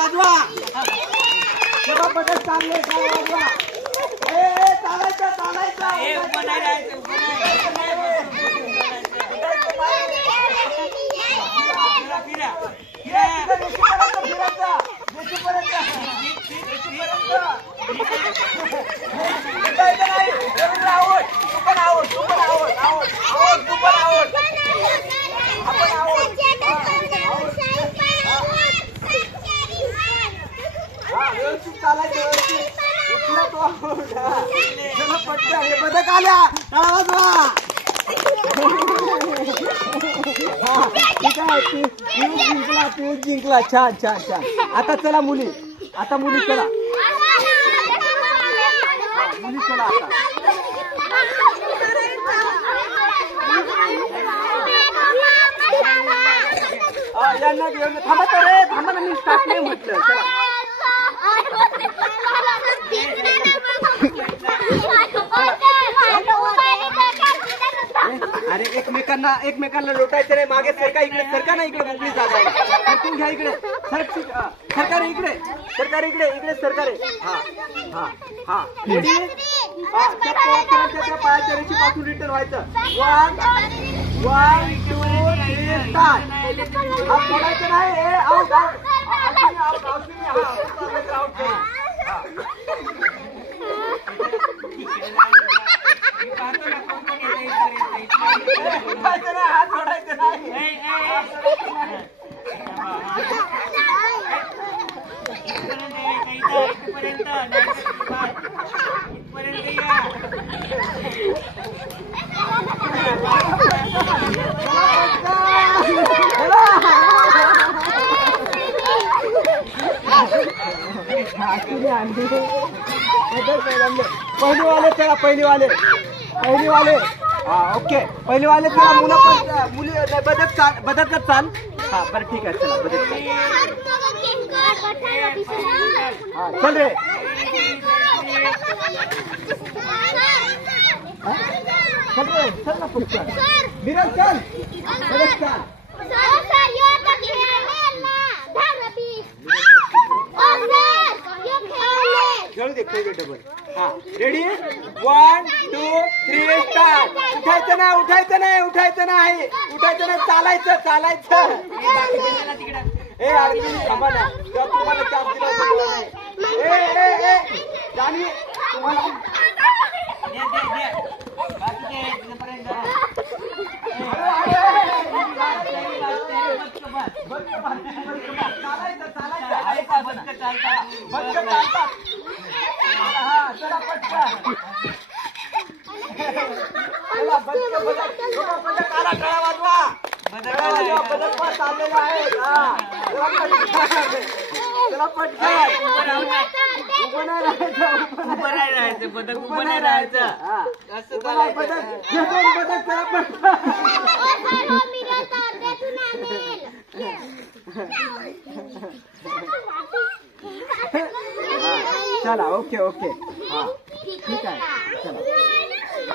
वाजवा. तेव्हा बदल चालले टाळ्या वाजवा. चालायचं चालायचं. बदक आल्या टाळा वाजवा. पिऊस जिंकला. छान छान छान. आता चला मुली. आता मुली चला. मुली चला आता. यांना घेऊन थांबा तर रे. थांबा ना मी स्टार्ट नाही म्हटलं. चला. अरे एकमेकांना लोटायचं रे. मागे सरका. इकडे सरका ना. इकडे मोकळी जागा आहे. सरकून घ्या इकडे. सरकार इकडे. सरकार इकडे. इकडे सरकार आहे. हा हा हा. रेडी. त्या पायाच्या रेषी पासून रिटर्न व्हायचं. 1 2 3 स्टार्ट. हा सोडायचं नाही. Out out. हात सोडायचं नाही. पहिलीवाले चला. पहिलीवाले. हा ओके. पहिलीवाले चला. मुली बदक चाल. बदकच चाल. हा बरं ठीक आहे. चला बदक चाल. हा चल रे. चल रे. चल ना पुढचं. विराज चल. बदक चाल. खेळू दे. खेळू दे डबल. हा रेडी. 1 2 3 स्टार्ट. उठायचं नाही. उठायचं नाही. उठायचं नाही. उठायचं नाही. चालायचं चालायचं. ए अडचणी थांबा ना. तुम्हाला चाप दिला नाही. जाणी तुम्हाला चला. Okay okay. हा ठीक आहे. चला.